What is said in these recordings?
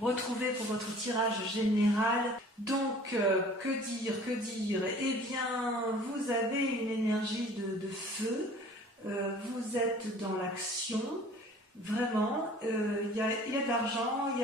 retrouvés pour votre tirage général. Donc, que dire? Eh bien, vous avez une énergie de feu, vous êtes dans l'action, vraiment, il y a de l'argent, il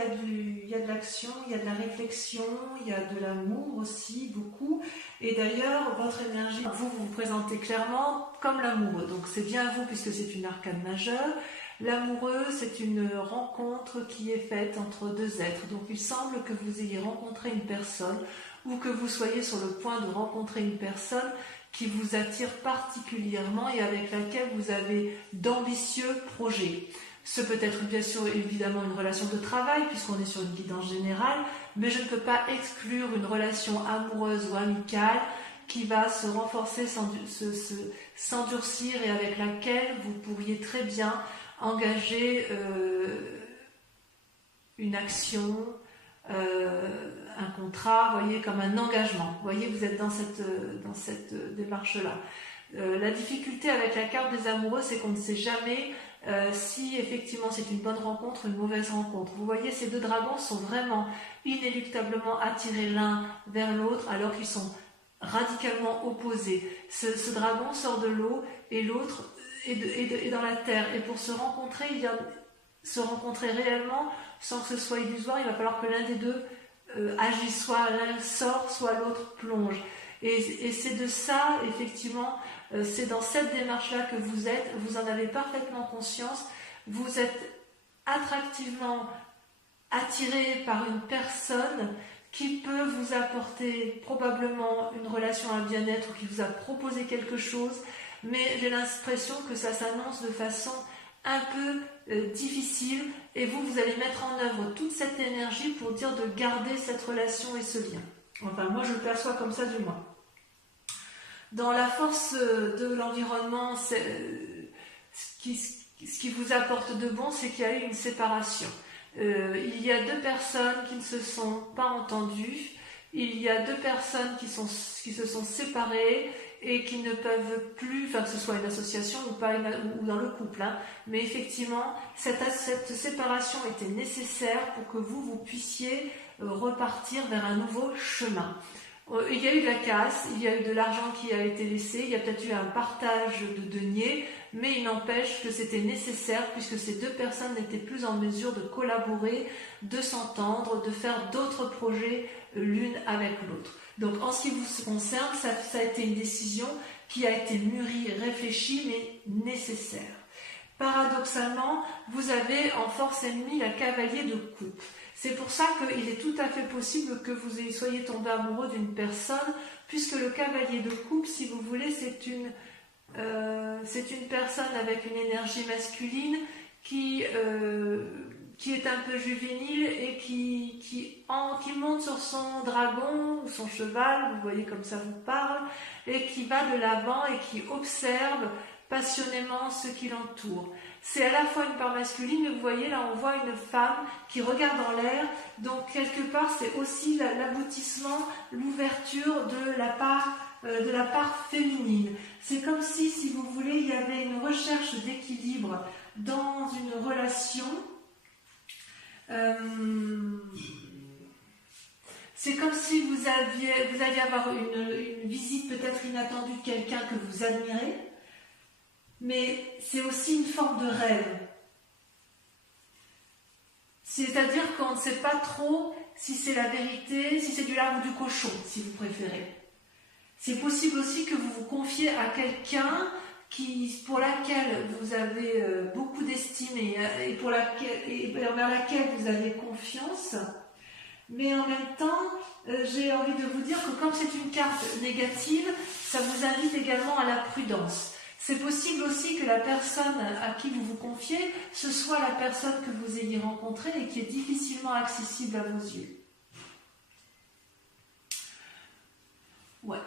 y a de l'action, il y a de la réflexion, il y a de l'amour aussi, beaucoup. Et d'ailleurs, votre énergie, vous vous présentez clairement comme l'amoureux. Donc c'est bien vous puisque c'est une arcane majeure. L'amoureux, c'est une rencontre qui est faite entre deux êtres. Donc il semble que vous ayez rencontré une personne ou que vous soyez sur le point de rencontrer une personne qui vous attire particulièrement et avec laquelle vous avez d'ambitieux projets. Ce peut être bien sûr évidemment une relation de travail puisqu'on est sur une guidance générale, mais je ne peux pas exclure une relation amoureuse ou amicale qui va se renforcer, s'endurcir et avec laquelle vous pourriez très bien engager une action, un contrat, voyez, comme un engagement. Vous voyez, vous êtes dans cette démarche-là. La difficulté avec la carte des amoureux, c'est qu'on ne sait jamais si effectivement c'est une bonne rencontre ou une mauvaise rencontre. Vous voyez, ces deux dragons sont vraiment inéluctablement attirés l'un vers l'autre alors qu'ils sont radicalement opposés. Ce dragon sort de l'eau et l'autre est dans la terre. Et pour se rencontrer, se rencontrer réellement sans que ce soit illusoire, il va falloir que l'un des deux agisse, soit l'un sort, soit l'autre plonge. Et c'est de ça, effectivement, c'est dans cette démarche-là que vous êtes, vous en avez parfaitement conscience, vous êtes attractivement attiré par une personne qui peut vous apporter probablement une relation à bien-être ou qui vous a proposé quelque chose, mais j'ai l'impression que ça s'annonce de façon un peu difficile et vous allez mettre en œuvre toute cette énergie pour dire de garder cette relation et ce lien. Enfin, moi je le perçois comme ça du moins. Dans la force de l'environnement, ce qui vous apporte de bon, c'est qu'il y a eu une séparation. Il y a deux personnes qui ne se sont pas entendues, il y a deux personnes qui se sont séparées et qui ne peuvent plus, enfin que ce soit une association ou pas ou dans le couple, hein, mais effectivement cette séparation était nécessaire pour que vous puissiez repartir vers un nouveau chemin. Il y a eu de la casse, il y a eu de l'argent qui a été laissé, il y a peut-être eu un partage de deniers, mais il n'empêche que c'était nécessaire puisque ces deux personnes n'étaient plus en mesure de collaborer, de s'entendre, de faire d'autres projets l'une avec l'autre. Donc en ce qui vous concerne, ça a été une décision qui a été mûrie, réfléchie, mais nécessaire. Paradoxalement, vous avez en force ennemie la cavalier de coupe. C'est pour ça qu'il est tout à fait possible que vous soyez tombé amoureux d'une personne, puisque le cavalier de coupe, si vous voulez, c'est une personne avec une énergie masculine qui est un peu juvénile et qui monte sur son dragon ou son cheval, vous voyez comme ça vous parle, et qui va de l'avant et qui observe passionnément ce qui l'entoure. C'est à la fois une part masculine, mais vous voyez là on voit une femme qui regarde en l'air, donc quelque part c'est aussi l'aboutissement, l'ouverture de la part féminine. C'est comme si vous voulez, il y avait une recherche d'équilibre dans une relation. C'est comme si vous alliez avoir une visite peut-être inattendue de quelqu'un que vous admirez, mais c'est aussi une forme de rêve. C'est-à-dire qu'on ne sait pas trop si c'est la vérité, si c'est du lard ou du cochon, si vous préférez. C'est possible aussi que vous vous confiez à quelqu'un pour laquelle vous avez beaucoup d'estime et envers laquelle vous avez confiance. Mais en même temps, j'ai envie de vous dire que comme c'est une carte négative, ça vous invite également à la prudence. C'est possible aussi que la personne à qui vous vous confiez, ce soit la personne que vous ayez rencontrée et qui est difficilement accessible à vos yeux. Ouais.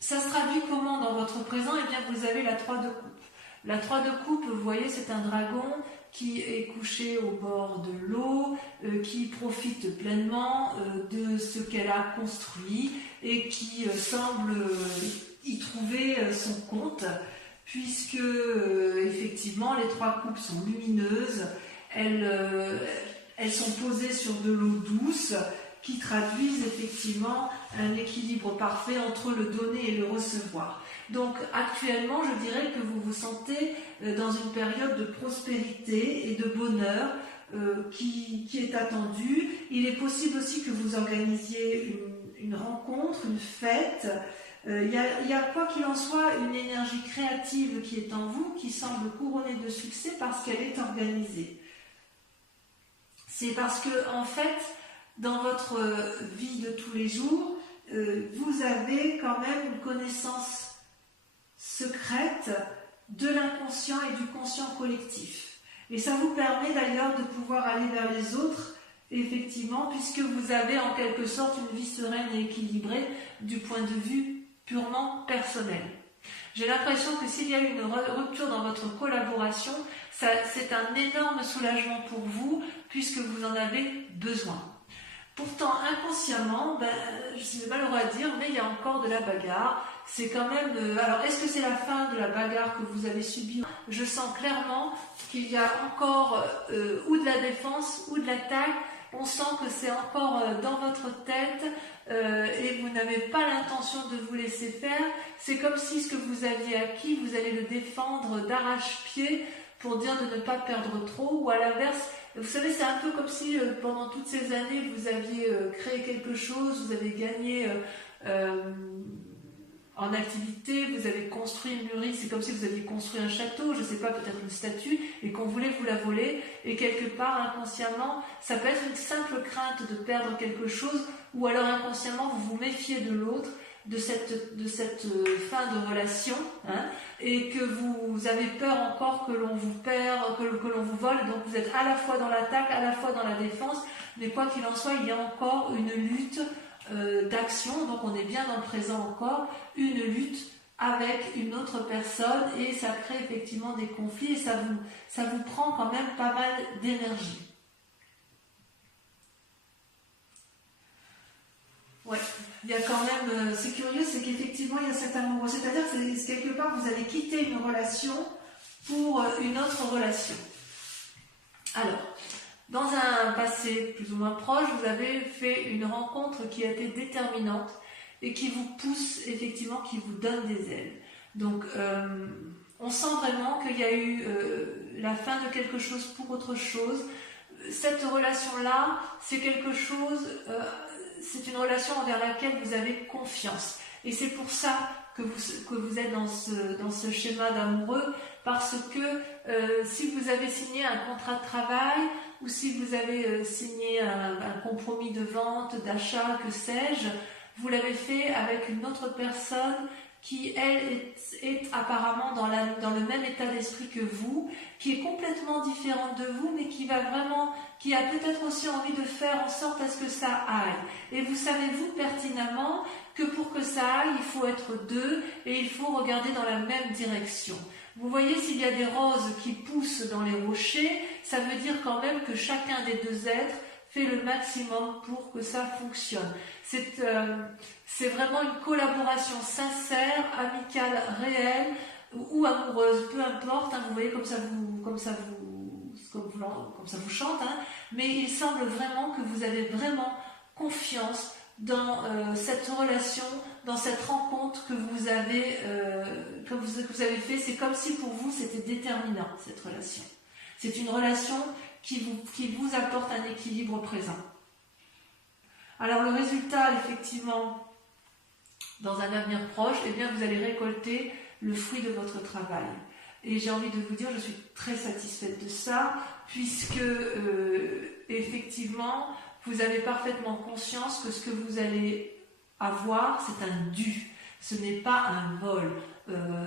Ça se traduit comment dans votre présent? Eh bien, vous avez la 3 de coupe. La 3 de coupe, vous voyez, c'est un dragon qui est couché au bord de l'eau, qui profite pleinement de ce qu'elle a construit et qui semble y trouver son compte, puisque effectivement les 3 coupes sont lumineuses, elles elles sont posées sur de l'eau douce qui traduisent effectivement un équilibre parfait entre le donner et le recevoir. Donc actuellement, je dirais que vous vous sentez dans une période de prospérité et de bonheur qui est attendue. Il est possible aussi que vous organisiez une rencontre, une fête. Il y a quoi qu'il en soit une énergie créative qui est en vous, qui semble couronnée de succès parce qu'elle est organisée. C'est parce que en fait, dans votre vie de tous les jours, vous avez quand même une connaissance secrète de l'inconscient et du conscient collectif. Et ça vous permet d'ailleurs de pouvoir aller vers les autres, effectivement, puisque vous avez en quelque sorte une vie sereine et équilibrée du point de vue purement personnel. J'ai l'impression que s'il y a une rupture dans votre collaboration, c'est un énorme soulagement pour vous, puisque vous en avez besoin. Pourtant, inconsciemment, c'est malheureux à dire, mais il y a encore de la bagarre. C'est quand même... alors, est-ce que c'est la fin de la bagarre que vous avez subie? Je sens clairement qu'il y a encore ou de la défense ou de l'attaque. On sent que c'est encore dans votre tête et vous n'avez pas l'intention de vous laisser faire. C'est comme si ce que vous aviez acquis, vous allez le défendre d'arrache-pied pour dire de ne pas perdre trop, ou à l'inverse, vous savez, c'est un peu comme si pendant toutes ces années, vous aviez créé quelque chose, vous avez gagné en activité, vous avez construit une mûrie, c'est comme si vous aviez construit un château, je ne sais pas, peut-être une statue, et qu'on voulait vous la voler, et quelque part, inconsciemment, ça peut être une simple crainte de perdre quelque chose, ou alors inconsciemment, vous vous méfiez de l'autre, de cette fin de relation, hein, et que vous avez peur encore que l'on vous perd, que l'on vous vole, donc vous êtes à la fois dans l'attaque, à la fois dans la défense, mais quoi qu'il en soit, il y a encore une lutte d'action, donc on est bien dans le présent encore, une lutte avec une autre personne, et ça crée effectivement des conflits, et ça vous prend quand même pas mal d'énergie. Ouais, il y a quand même, c'est curieux, c'est qu'effectivement il y a cet amour, c'est-à-dire que c'est quelque part vous avez quitté une relation pour une autre relation. Alors, dans un passé plus ou moins proche, vous avez fait une rencontre qui a été déterminante et qui vous pousse effectivement, qui vous donne des ailes. Donc, on sent vraiment qu'il y a eu la fin de quelque chose pour autre chose. Cette relation-là, c'est quelque chose... c'est une relation envers laquelle vous avez confiance. Et c'est pour ça que vous êtes dans ce schéma d'amoureux, parce que si vous avez signé un contrat de travail, ou si vous avez signé un compromis de vente, d'achat, que sais-je, vous l'avez fait avec une autre personne qui, elle, est apparemment dans le même état d'esprit que vous, qui est complètement différente de vous, mais qui a peut-être aussi envie de faire en sorte à ce que ça aille. Et vous savez, vous, pertinemment, que pour que ça aille, il faut être deux, et il faut regarder dans la même direction. Vous voyez, s'il y a des roses qui poussent dans les rochers, ça veut dire quand même que chacun des deux êtres fait le maximum pour que ça fonctionne. C'est vraiment une collaboration sincère, amicale, réelle ou amoureuse, peu importe, hein, vous voyez comme ça vous chante, hein, mais il semble vraiment que vous avez vraiment confiance dans cette relation, dans cette rencontre que vous avez fait. C'est comme si pour vous c'était déterminant, cette relation. C'est une relation qui vous apporte un équilibre présent. Alors le résultat, effectivement, dans un avenir proche, eh bien, vous allez récolter le fruit de votre travail. Et j'ai envie de vous dire, je suis très satisfaite de ça, puisque effectivement, vous avez parfaitement conscience que ce que vous allez avoir, c'est un dû. Ce n'est pas un vol.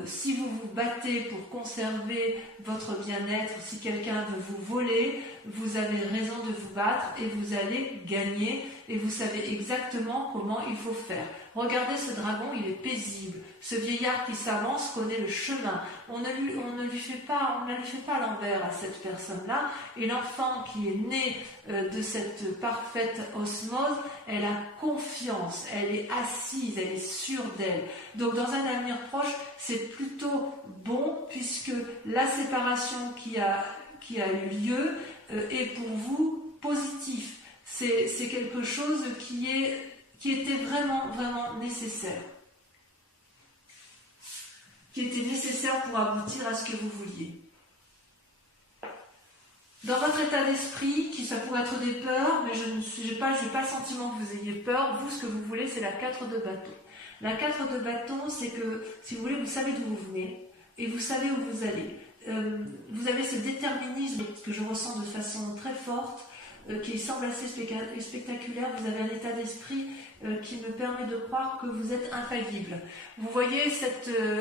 Si vous vous battez pour conserver votre bien-être, si quelqu'un veut vous voler, vous avez raison de vous battre et vous allez gagner et vous savez exactement comment il faut faire. Regardez ce dragon, il est paisible. Ce vieillard qui s'avance connaît le chemin. On ne lui fait pas l'envers à cette personne-là. Et l'enfant qui est né de cette parfaite osmose, elle a confiance, elle est assise, elle est sûre d'elle. Donc dans un avenir proche, c'est plutôt bon puisque la séparation qui a eu lieu est pour vous positif. C'est quelque chose qui était vraiment, vraiment nécessaire. Qui était nécessaire pour aboutir à ce que vous vouliez. Dans votre état d'esprit, ça pourrait être des peurs, mais je n'ai pas le sentiment que vous ayez peur. Vous, ce que vous voulez, c'est la 4 de bâton. La 4 de bâton, c'est que, si vous voulez, vous savez d'où vous venez et vous savez où vous allez. Vous avez ce déterminisme que je ressens de façon très forte, qui semble assez spectaculaire. Vous avez un état d'esprit qui me permet de croire que vous êtes infaillible. Vous voyez,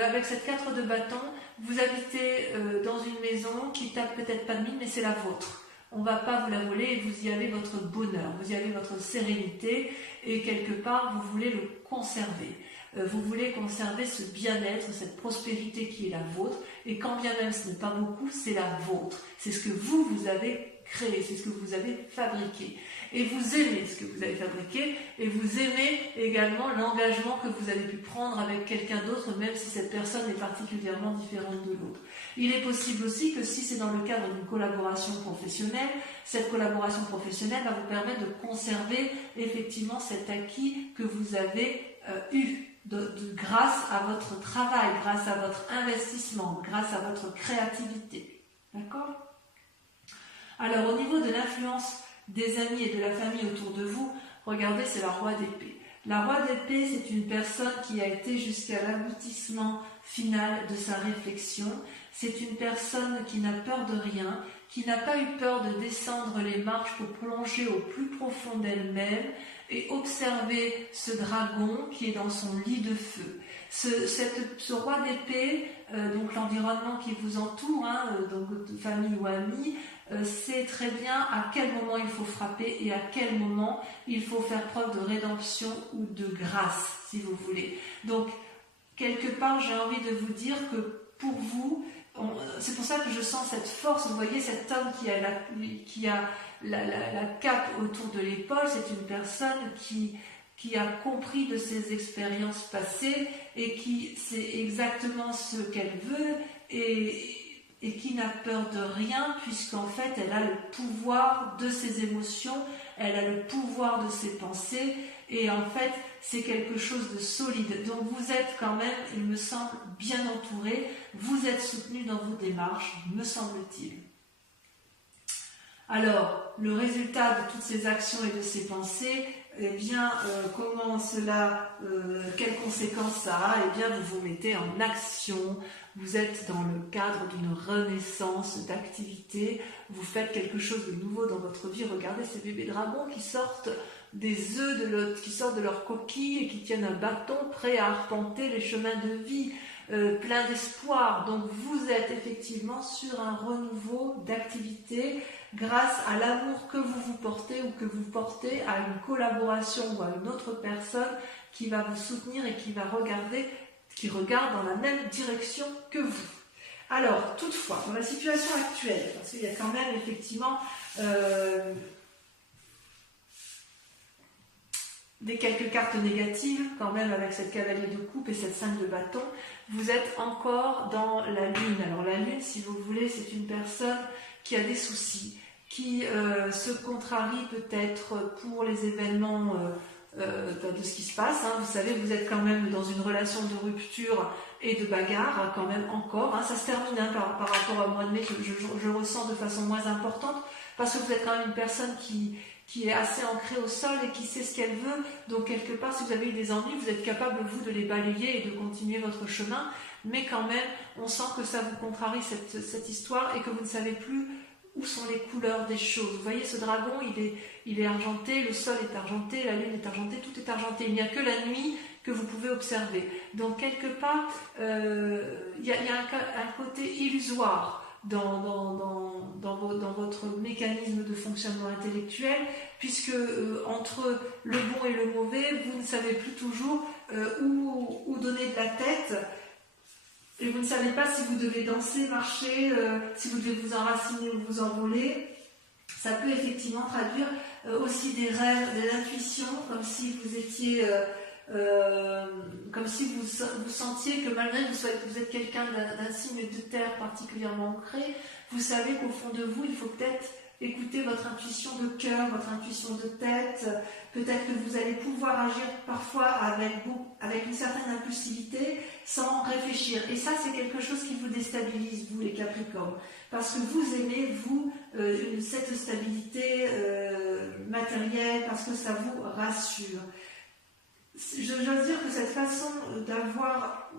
avec cette 4 de bâton, vous habitez dans une maison qui tape peut-être pas de mine, mais c'est la vôtre. On ne va pas vous la voler et vous y avez votre bonheur, vous y avez votre sérénité et quelque part, vous voulez le conserver. Vous voulez conserver ce bien-être, cette prospérité qui est la vôtre et quand bien même ce n'est pas beaucoup, c'est la vôtre. C'est ce que vous avez créé, c'est ce que vous avez fabriqué. Et vous aimez ce que vous avez fabriqué et vous aimez également l'engagement que vous avez pu prendre avec quelqu'un d'autre, même si cette personne est particulièrement différente de l'autre. Il est possible aussi que si c'est dans le cadre d'une collaboration professionnelle, cette collaboration professionnelle va vous permettre de conserver effectivement cet acquis que vous avez eu. Grâce à votre travail, grâce à votre investissement, grâce à votre créativité. D'accord ? Alors, au niveau de l'influence des amis et de la famille autour de vous, regardez, c'est la roi d'épée. La roi d'épée, c'est une personne qui a été jusqu'à l'aboutissement final de sa réflexion. C'est une personne qui n'a peur de rien, qui n'a pas eu peur de descendre les marches pour plonger au plus profond d'elle-même et observer ce dragon qui est dans son lit de feu. Ce roi d'épée, donc l'environnement qui vous entoure, donc de famille ou amis, sait très bien à quel moment il faut frapper et à quel moment il faut faire preuve de rédemption ou de grâce, si vous voulez. Donc, quelque part, j'ai envie de vous dire que pour vous, c'est pour ça que je sens cette force. Vous voyez, cet homme qui a la cape autour de l'épaule, c'est une personne qui a compris de ses expériences passées et qui sait exactement ce qu'elle veut et qui n'a peur de rien puisqu'en fait elle a le pouvoir de ses émotions, elle a le pouvoir de ses pensées et en fait c'est quelque chose de solide. Donc vous êtes quand même, il me semble, bien entouré, vous êtes soutenu dans vos démarches, me semble-t-il. Alors, le résultat de toutes ces actions et de ces pensées, eh bien, comment cela, quelles conséquences ça a? Eh bien, vous vous mettez en action, vous êtes dans le cadre d'une renaissance d'activité, vous faites quelque chose de nouveau dans votre vie. Regardez ces bébés dragons qui sortent des œufs, qui sortent de leur coquille et qui tiennent un bâton prêt à arpenter les chemins de vie, plein d'espoir. Donc, vous êtes effectivement sur un renouveau d'activité grâce à l'amour que vous portez ou que vous portez à une collaboration ou à une autre personne qui va vous soutenir et qui regarde dans la même direction que vous. Alors, toutefois, dans la situation actuelle, parce qu'il y a quand même effectivement quelques cartes négatives, quand même avec cette cavalier de coupe et cette 5 de bâton, vous êtes encore dans la lune. Alors la lune, si vous voulez, c'est une personne qui a des soucis, qui se contrarie peut-être pour les événements de ce qui se passe. Vous savez, vous êtes quand même dans une relation de rupture et de bagarre, quand même encore. Ça se termine par rapport au mois de mai, je ressens de façon moins importante, parce que vous êtes quand même une personne qui est assez ancrée au sol et qui sait ce qu'elle veut. Donc quelque part, si vous avez eu des ennuis, vous êtes capable, vous, de les balayer et de continuer votre chemin. Mais quand même, on sent que ça vous contrarie cette histoire et que vous ne savez plus où sont les couleurs des choses. Vous voyez, ce dragon, il est argenté, le sol est argenté, la lune est argentée, tout est argenté. Il n'y a que la nuit que vous pouvez observer. Donc quelque part, il y a un côté illusoire dans votre mécanisme de fonctionnement intellectuel, puisque entre le bon et le mauvais, vous ne savez plus toujours où donner de la tête, et vous ne savez pas si vous devez danser, marcher, si vous devez vous enraciner ou vous envoler. Ça peut effectivement traduire aussi des rêves, des intuitions, comme si vous étiez... comme si vous sentiez que malgré que vous êtes quelqu'un d'un signe de terre particulièrement ancré, vous savez qu'au fond de vous, il faut peut-être écoutez votre intuition de cœur, votre intuition de tête. Peut-être que vous allez pouvoir agir parfois avec une certaine impulsivité sans réfléchir. Et ça, c'est quelque chose qui vous déstabilise, vous les Capricornes. Parce que vous aimez, vous, cette stabilité matérielle, parce que ça vous rassure. J'ose dire que cette façon d'avoir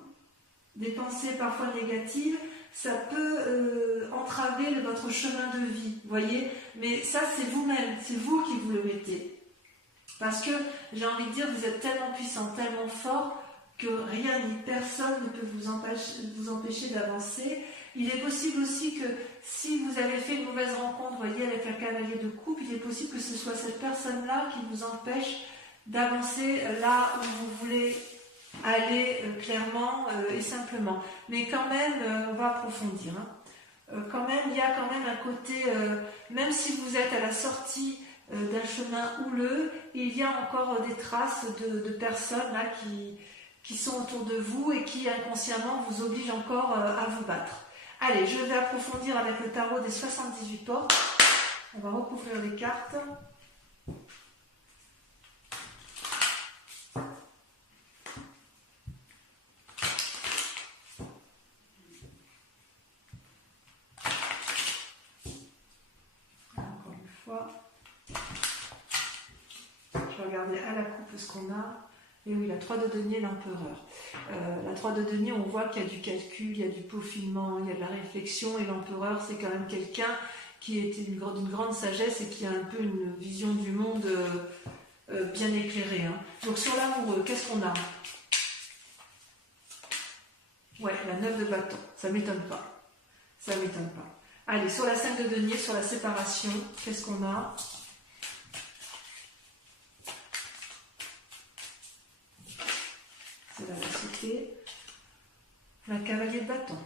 des pensées parfois négatives, ça peut entraver votre chemin de vie, voyez. Mais ça, c'est vous-même, c'est vous qui vous le mettez. Parce que, j'ai envie de dire, vous êtes tellement puissant, tellement fort, que rien ni personne ne peut vous empêcher d'avancer. Il est possible aussi que, si vous avez fait une mauvaise rencontre, voyez, avec un cavalier de coupe, il est possible que ce soit cette personne-là qui vous empêche d'avancer là où vous voulez aller clairement et simplement. Mais quand même, on va approfondir. Quand même, il y a quand même un côté, même si vous êtes à la sortie d'un chemin houleux, il y a encore des traces de personnes là qui sont autour de vous et qui inconsciemment vous obligent encore à vous battre. Allez, je vais approfondir avec le tarot des 78 portes. On va recouvrir les cartes. Je vais regarder à la coupe ce qu'on a. Et oui, la 3 de denier, l'empereur. La 3 de denier, on voit qu'il y a du calcul, il y a du peaufinement, il y a de la réflexion. Et l'empereur, c'est quand même quelqu'un qui est d'une grande sagesse et qui a un peu une vision du monde bien éclairée. Donc sur l'amoureux, qu'est-ce qu'on a? Ouais, la 9 de bâton. Ça ne m'étonne pas. Ça ne m'étonne pas. Allez, sur la 5 de denier, sur la séparation, qu'est-ce qu'on a? C'est la société. La cavalier de bâton.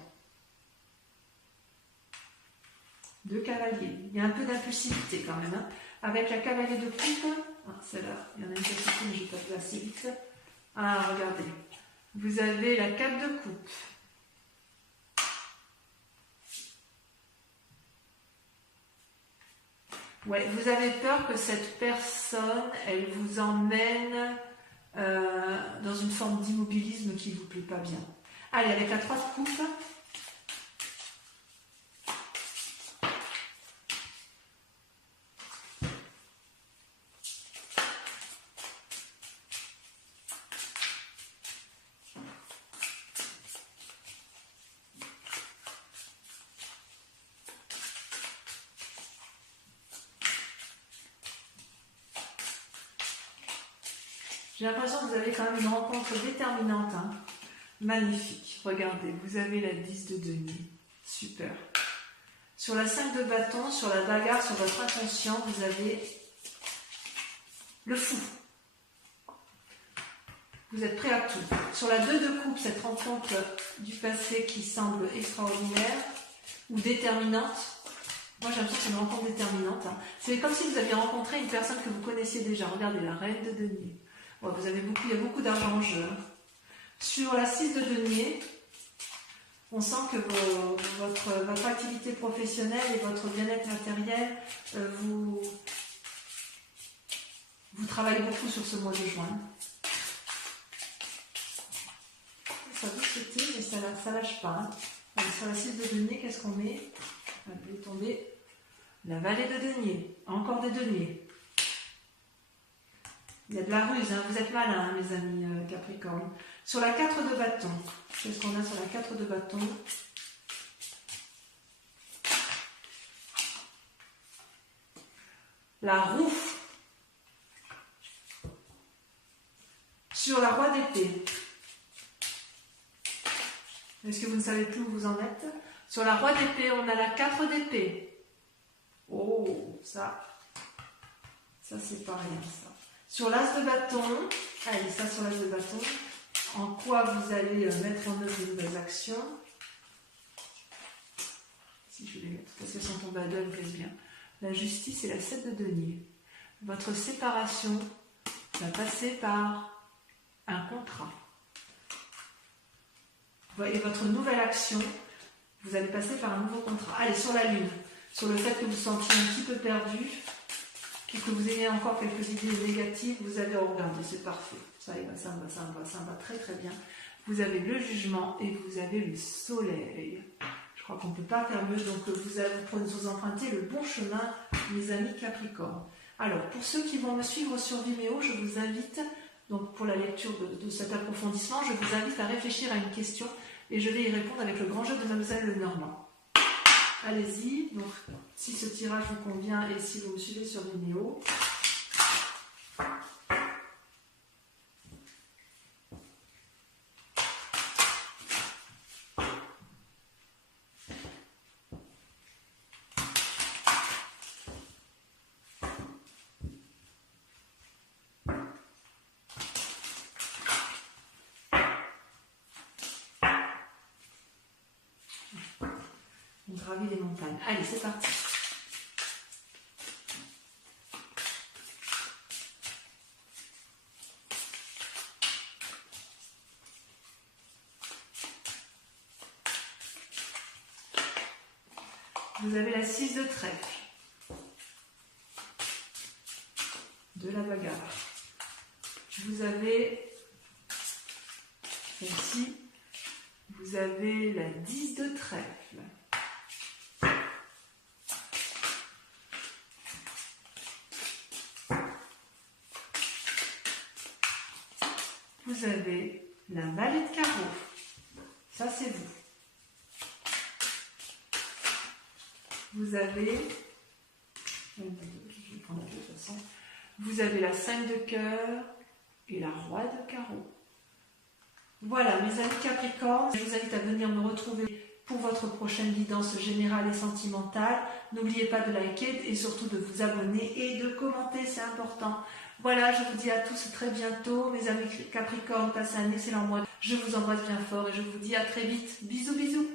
2 cavaliers. Il y a un peu d'impulsivité quand même. Avec la cavalier de coupe, celle-là, il y en a une petite, mais je vais pas placer vite. Ah, regardez. Vous avez la 4 de coupe. Ouais, vous avez peur que cette personne, elle vous emmène dans une forme d'immobilisme qui ne vous plaît pas bien. Allez, avec la 3 de coupe. J'ai l'impression que vous avez quand même une rencontre déterminante. Magnifique. Regardez, vous avez la 10 de denier. Super. Sur la 5 de bâton, sur la bagarre, sur votre inconscient, vous avez le fou. Vous êtes prêt à tout. Sur la 2 de coupe, cette rencontre du passé qui semble extraordinaire ou déterminante. Moi, j'ai l'impression que c'est une rencontre déterminante. C'est comme si vous aviez rencontré une personne que vous connaissiez déjà. Regardez, la reine de denier. Ouais, il y a beaucoup d'argent en jeu. Sur la 6 de denier, on sent que votre activité professionnelle et votre bien-être matériel, vous travaillez beaucoup sur ce mois de juin. Ça vous sauter, mais ça ne lâche pas. Alors, sur la 6 de denier, qu'est-ce qu'on met? Elle est tombée. La vallée de denier. Encore des deniers. Il y a de la ruse, vous êtes malins, mes amis Capricorne. Sur la 4 de bâton, qu'est-ce qu'on a sur la 4 de bâton? La roue. Sur la roi d'épée. Est-ce que vous ne savez plus où vous en êtes? Sur la roi d'épée, on a la 4 d'épée. Oh, ça c'est pas rien, ça. Sur l'as de bâton, allez, ça sur l'as de bâton, en quoi vous allez mettre en œuvre de nouvelles actions. Si je vais les mettre, parce qu'elles sont tombées à deux, elles me plaisent bien. La justice et la 7 de denier. Votre séparation va passer par un contrat. Vous voyez, votre nouvelle action, vous allez passer par un nouveau contrat. Allez, sur la lune. sur le fait que vous sentiez un petit peu perdu, et que vous ayez encore quelques idées négatives, vous allez regarder, c'est parfait. Ça y va, ça me va, ça me va, ça me va très très bien. Vous avez le jugement et vous avez le soleil. Je crois qu'on ne peut pas faire mieux, donc vous empruntez le bon chemin, mes amis Capricorne. Alors, pour ceux qui vont me suivre sur Vimeo, je vous invite, donc pour la lecture de cet approfondissement, je vous invite à réfléchir à une question et je vais y répondre avec le grand jeu de Mademoiselle Lenormand. Allez-y, donc si ce tirage vous convient et si vous me suivez sur Vimeo. On gravit les montagnes. Allez, c'est parti. Vous avez la 6 de trèfle, de la bagarre. Vous avez celle-ci, vous avez la 10 de trèfle. Vous avez la valet de carreau. Ça, c'est vous. Vous avez, je vais prendre de toute façon, vous avez la 5 de cœur et la roi de carreau. Voilà, mes amis Capricorne, je vous invite à venir me retrouver pour votre prochaine guidance générale et sentimentale. N'oubliez pas de liker et surtout de vous abonner et de commenter, c'est important. Voilà, je vous dis à tous très bientôt. Mes amis Capricorne, passez un excellent mois. Je vous embrasse bien fort et je vous dis à très vite. Bisous, bisous.